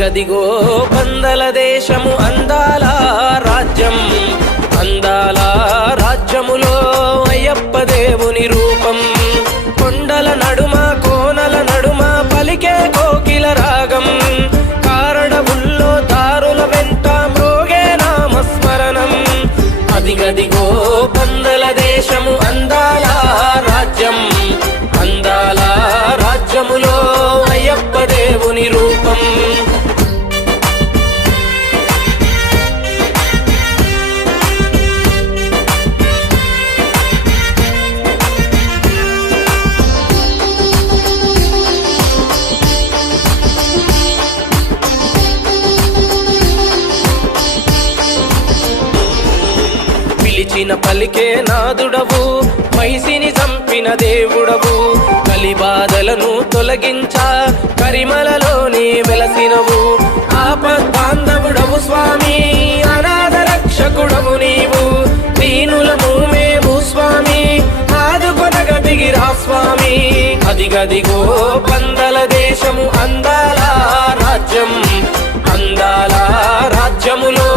అదిగదిగో పందల దేశము అందాల రాజ్యం, అందాల రాజ్యములో అయ్యప్ప దేవుని రూపం. కొండల నడుమ కోనల నడుమ పలికే కోకిల రాగం, కారడవుల్లో దారుల వెంట మ్రోగే నామస్మరణం. అదిగదిగో పందల దేశము అందాల రాజ్యం, అందాల రాజ్యములో అయ్యప్ప దేవుని రూపం. పిలిచిన పలికే నాదుడవు, మైసిని చంపిన దేవుడవు, కలిబాధలను తొలగించా కరిమలలోని వెలసినవు. ఆపద్బాంధవుడవు స్వామి, అనాథ రక్షకుడవు నీవు, దీనులము మేము స్వామి, ఆదుకొనగ దిగిరా స్వామి. అదిగదిగో పందల దేశము అందాల రాజ్యం, అందాల రాజ్యములో